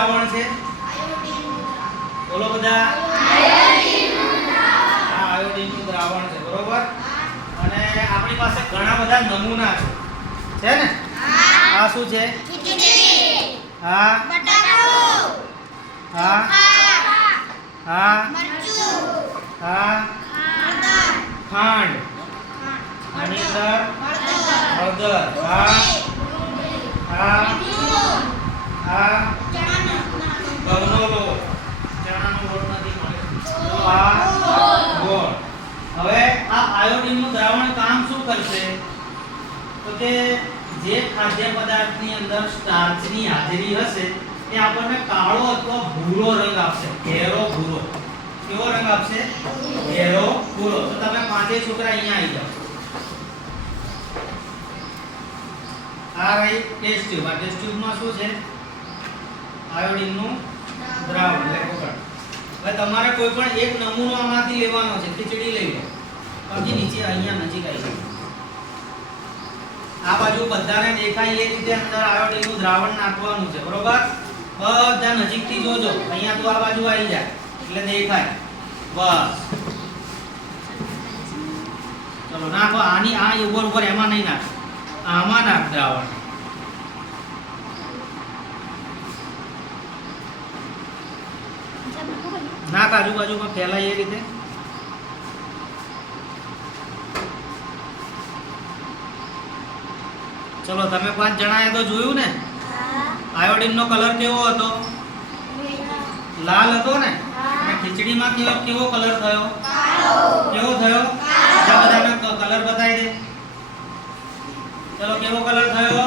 દ્રાવણ છે? બોલો બધા. આયોડીનનું દ્રાવણ છે, બરોબર? અને આપણી પાસે ઘણા બધા નમૂના છે. છે ને? આ શું છે? હા. હા. હા. હા. ખાંડ. આની અંદર હા. હા. આ કાળો અથવા ભૂરો રંગ આપશે. ઘેરો ભૂરો. કેવો રંગ આપશે? ઘેરો ભૂરો. તો તમે પાંચે છોકરા અહીંયા આવી જાઓ. આ રહી ટેસ્ટ ટ્યુબ આ ટેસ્ટ ટ્યુબમાં શું છે? આયોડીનનું દ્રાવણ એટલે કોકણ હવે તમારે કોઈ પણ એક નમૂનો આમાંથી લેવાનો છે, ખીચડી લઈ લો. પછી નીચે અહીંયા નજીક આવી જાય આ બાજુ બધાને દેખાય એ રીતે અંદર આયોડીનનું દ્રાવણ નાખવાનું છે, બરોબર? બધા નજીકથી જોજો, અહીંયા તો આ બાજુ આવી જાય, એટલે દેખાય. બસ. ચલો, નાખો. આની આ ઉપર ઉપર એમાં નહીં નાખો. આમાં નાખ દ્રાવણ. નાખ આજુબાજુમાં ફેલાય એ રીતે. ચલો તમે પાંચ જણાએ તો જોયું ને? આયોડિનનો કલર કેવો હતો? લાલ હતો ને? અને ખીચડીમાં કેવો કેવો કલર થયો? કેવો થયો? બીજા બધાને કલર બતાવી દે. ચલો કેવો કલર થયો?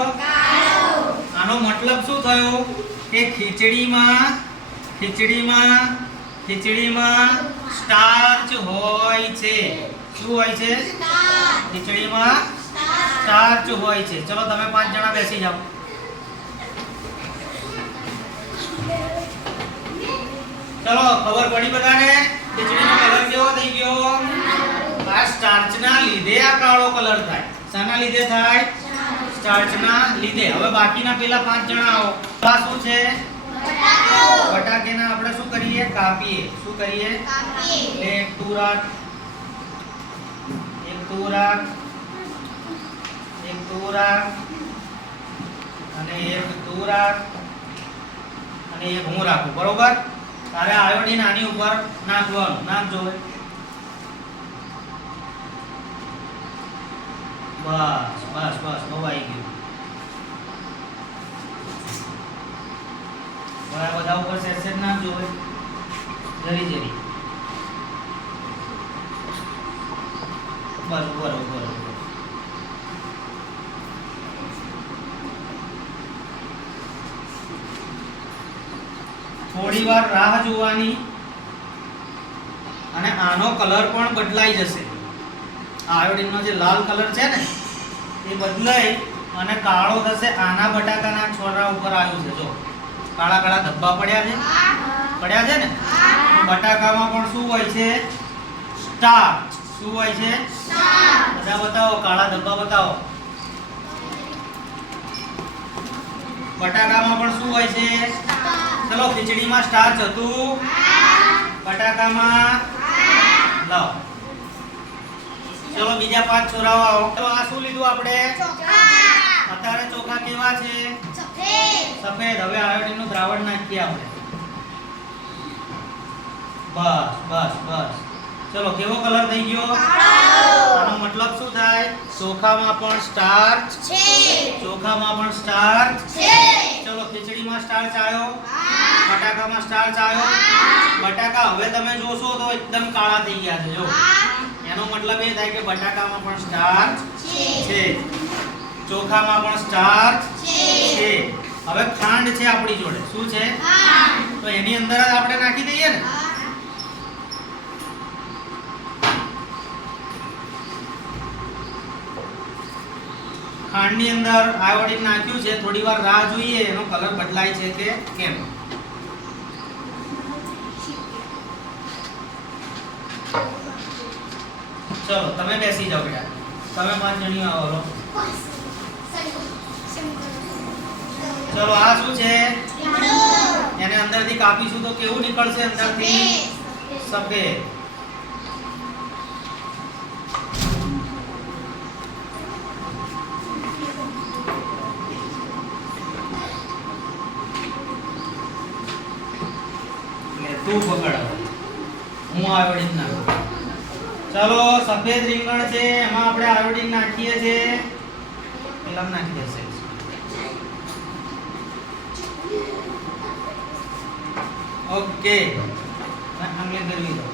આનો મતલબ શું થયો? કે ખીચડીમાં ખીચડીમાં ખીચડીમાં સ્ટાર્ચ હોય છે. શું હોય છે? ખીચડીમાં સ્ટાર્ચ હોય છે. ચલો તમે પાંચ જણા બેસી જાઓ. ચલો ખબર પડી બધાને? ખીચડીનો કલર કેવો થઈ ગયો? આ સ્ટાર્ચના લીધે આ કાળો કલર થાય. શાના લીધે થાય? સ્ટાર્ચના લીધે. હવે બાકીના પેલા પાંચ જણા આવો. આ શું છે? બટાકેના આપણે શું કરીએ? કાપીએ. શું કરીએ? કાપીએ. એક તુરાક એક તુરાક એક તુરાક અને એક તુરાક અને એક હું રાખું. બરોબર? તારે આયોડીન આની ઉપર નાખવાનું. નાખજો. બસ બસ બસ. બહુ આવી ગયું. આ બધા ઉપર સેટ સેટ નાખજો હવે જરી જરી. બરોબર બરોબર થોડી વાર રાહ જોવાની અને આનો કલર પણ બદલાઈ જશે. આયોડિનનો જે લાલ કલર છે ને, એ બદલાઈ અને કાળો થશે આના બટાકાના છોડરા ઉપર આવ્યું છે, જો. કાળા કાળા ધબ્બા પડ્યા છે? પડ્યા છે ને? બટાકામાં પણ શું હોય છે? સ્ટાર. શું હોય છે? બધા બતાવો, કાળા ધબ્બા બતાવો. બટાકામાં પણ શું હોય છે? ચલો, ખીચડીમાં સ્ટાર્ચ હતું બટાકામાં? લાવ. ચલો, બીજા પાંચ છોરાઓ આવો. તો આ શું લીધું આપણે? અત્યારે ચોખા કેવા છે? સફેદ. હવે આયોડીનનું દ્રાવણ નાખીએ આપણે. બસ બસ બસ. ચલો કેવો કલર થઈ ગયો? આનો મતલબ શું થાય? ચોખામાં પણ સ્ટાર્ચ. ચોખામાં પણ સ્ટાર્ચ. ચલો ખીચડીમાં સ્ટાર્ચ આવ્યો? બટાકામાં સ્ટાર્ચ આવ્યો? બટાકા હવે તમે જોશો તો એકદમ કાળા થઈ ગયા છે જો. એનો મતલબ એ થાય કે બટાકામાં પણ સ્ટાર્ચ છે. ચોખામાં પણ સ્ટાર્ચ છે. હવે ખાંડ છે આપણી જોડે. શું છે? તો એની અંદર જ આપણે નાખી દઈએ ને? ખાંડની અંદર આયોડિન નાખ્યું છે. થોડી વાર રાહ જોઈએ. એનો કલર બદલાય છે કે કેમ? ચલો તમે બેસી જાઓ બેટા. તમે પાંચ જણીઓ આવો ચલો આ શું છે? એને અંદરથી કાપીશું તો કેવું નીકળશે અંદરથી? સફેદ. તું પકડ. હું આયોડીન નાખું ચલો સફેદ રીંગણ છે એમાં આપણે આયોડિન નાખીએ છે પેલા નાખી દેશે. ઓકે. આંગળી કરવી દો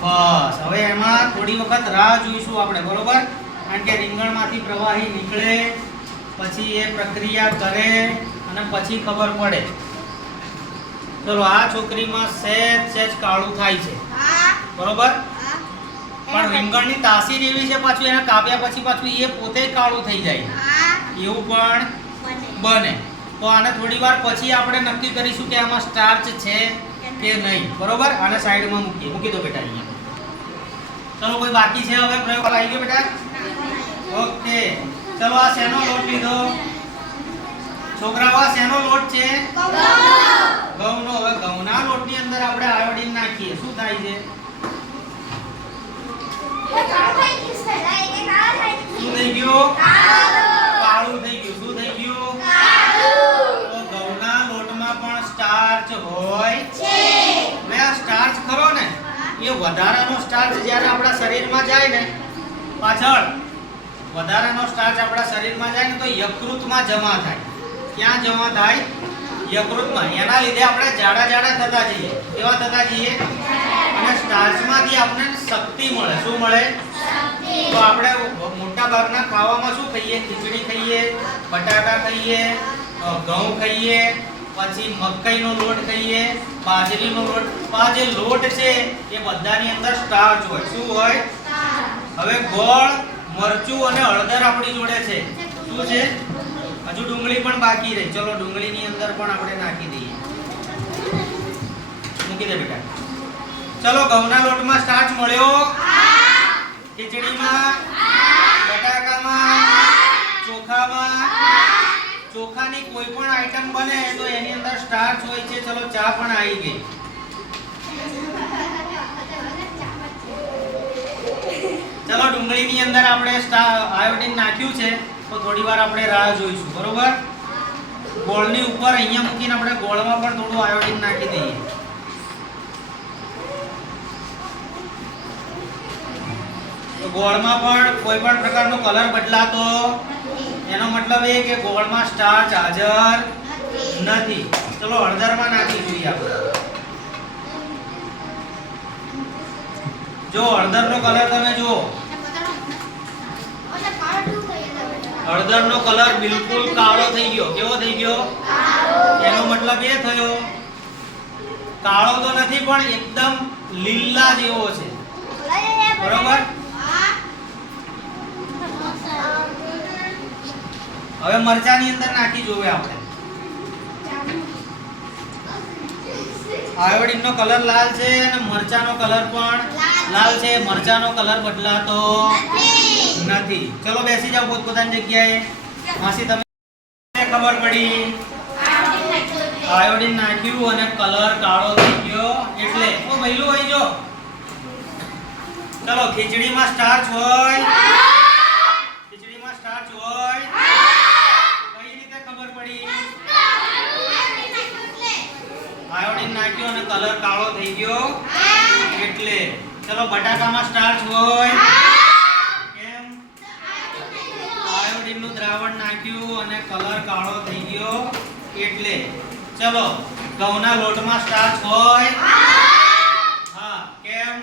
બસ. હવે એમાં થોડી વખત રાહ જોઈશું આપણે બરોબર? કારણ કે રીંગણમાંથી પ્રવાહી નીકળે પછી એ પ્રક્રિયા કરે અને પછી ખબર પડે. ચલો આ છોકરીમાં સહેજ સહેજ કાળું થાય છે. બરોબર? પણ રીંગણની તાસીર એવી છે પાછું એને કાપ્યા પછી પાછું એ પોતે કાળું થઈ જાય. એવું પણ બને. તો આને થોડી વાર પછી આપણે નક્કી કરીશું કે આમાં સ્ટાર્ચ છે કે નહીં. બરોબર? આને સાઈડમાં મૂકીએ. મૂકી દો બેટા અહીંયા. ચલો કોઈ બાકી છે હવે? પ્રયોગ આવી ગયો બેટા? ઓકે. ચલો આ શેનો લોટ લીધો? છોકરાઓ આ શેનો લોટ છે? ઘઉંનો. હવે ઘઉંના લોટની અંદર આપણે આયોડીન નાખીએ. શું થાય છે? શું થઈ ગયું? કાળું થઈ ગયું. શું થઈ ગયું? ઘઉંના લોટમાં પણ સ્ટાર્ચ હોય. મેં આ સ્ટાર્ચ ખરો ને, એ વધારાનો સ્ટાર્ચ જ્યારે આપણા શરીરમાં જાય ને, પાછળ વધારાનો સ્ટાર્ચ આપણા શરીરમાં જાય ને, તો યકૃતમાં જમા થાય. ક્યાં જમા થાય? યકૃતમાં. એના લીધે આપણે જાડા જાડા થતા જઈએ. કેવા થતા જઈએ? અને સ્ટાર્ચમાંથી આપણને શક્તિ મળે. શું મળે? તો આપણે મોટા ભાગના ખાવામાં શું ખાઈએ? ખીચડી ખાઈએ બટાકા ખાઈએ ઘઉં ખાઈએ પછી મકાઈનો લોટ ખાઈએ બાજરીનો લોટ. આ જે લોટ છે એ બધાની અંદર સ્ટાર્ચ હોય. શું હોય? હવે ગોળ મરચું અને હળદર આપણી જોડે છે. શું છે? હજુ ડુંગળી પણ બાકી રહી. ચલો ડુંગળીની અંદર પણ આપણે નાખી દઈએ. મૂકી દે બેટા. ચલો, ઘઉંના લોટમાં સ્ટાર્ચ મળ્યો. ખીચડીમાં, બટાકામાં, ચોખામાં. ચોખાની કોઈ પણ આઈટમ બને તો એની અંદર સ્ટાર્ચ હોય છે. ચલો, ચા પણ આવી ગઈ. ચલો, ડુંગળીની અંદર આપણે આયોડિન નાખ્યું છે. તો થોડી વાર આપણે રાહ જોઈશું, બરોબર? ગોળની ઉપર અહીંયા મૂકીને આપણે ગોળમાં પણ થોડું આયોડીન નાખી દઈએ. ગોળમાં પણ કોઈ પણ પ્રકારનો કલર બદલાતો, એનો મતલબ એ કે ગોળમાં સ્ટાર્ચ હાજર નથી. ચલો હળદરમાં નાખી જોઈએ આપણે. જો હળદરનો કલર તમે જુઓ. હળદરનો કલર બિલકુલ કાળો થઈ ગયો. કેવો થઈ ગયો? એનો મતલબ એ થયો, કાળો તો નથી પણ એકદમ લીલા જેવો છે. બરોબર? હવે મરચાની અંદર નાખી જોવે આપણે. આયોડીનનો કલર લાલ છે અને મરચાનો કલર પણ લાલ છે. મરચાનો કલર બદલાતો નથી. ચલો બેસી જાઓ પોતપોતાની જગ્યાએ. માસી તમે ખબર પડી? આયોડીન નાખ્યું અને કલર કાળો થઈ ગયો એટલે ઓ ભઈલું હોય જો. ચલો, ખીચડીમાં સ્ટાર્ચ હોય ખીચડીમાં સ્ટાર્ચ હોય કઈ રીતે ખબર પડી આયોડીન નાખ્યો અને કલર કાળો થઈ ગયો. એટલે ચલો બટાકામાં સ્ટાર્ચ હોય. કેમ? આયોડીનનું દ્રાવણ નાખ્યું અને કલર કાળો થઈ ગયો. એટલે ચલો ઘઉંના લોટમાં સ્ટાર્ચ હોય. હા. કેમ?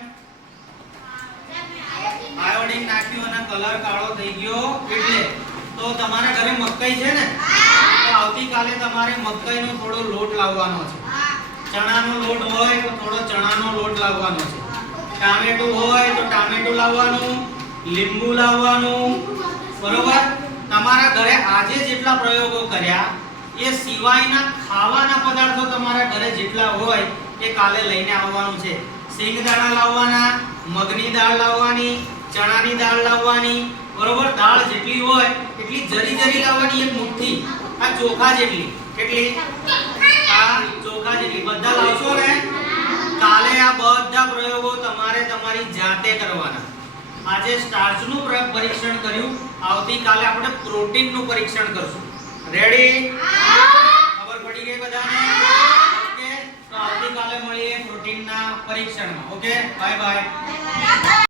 આયોડીન નાખ્યું અને કલર કાળો થઈ ગયો. એટલે તો તમારા ઘરે મકાઈ છે ને? તો આવતીકાલે તમારે મકાઈનો થોડો લોટ લાવવાનો છે. ચણાનો લોટ હોય તો થોડો ચણાનો લોટ લાવવાનો છે. ટામેટું હોય તો ટામેટું લાવવાનું, લીંબુ લાવવાનું. બરોબર? તમારા ઘરે આજે જેટલા પ્રયોગો કર્યા, એ સિવાયના ખાવાના પદાર્થો તમારા ઘરે જેટલા હોય, એ કાલે લઈને આવવાનું છે. સિંગદાણા લાવવાના, મગની દાળ લાવવાની, ચણાની દાળ લાવવાની. બરોબર? દાળ જેટલી હોય, એટલી જરી જરી લાવવાની એક મુઠ્ઠી. આ ચોખા જેટલી. કેટલી? આ જેટલી બધા લાવશો ને? કાલે આ બધા પ્રયોગો તમારે તમારી જાતે કરવાના. આજે સ્ટાર્ચનું પ્રયોગ પરીક્ષણ કર્યું. આવતીકાલે આપણે પ્રોટીનનું પરીક્ષણ કરશું. રેડી ખબર પડી ગઈ બધાને? ઓકે તો આવતીકાલે મળીએ પ્રોટીનના પરીક્ષણમાં. Okay bye bye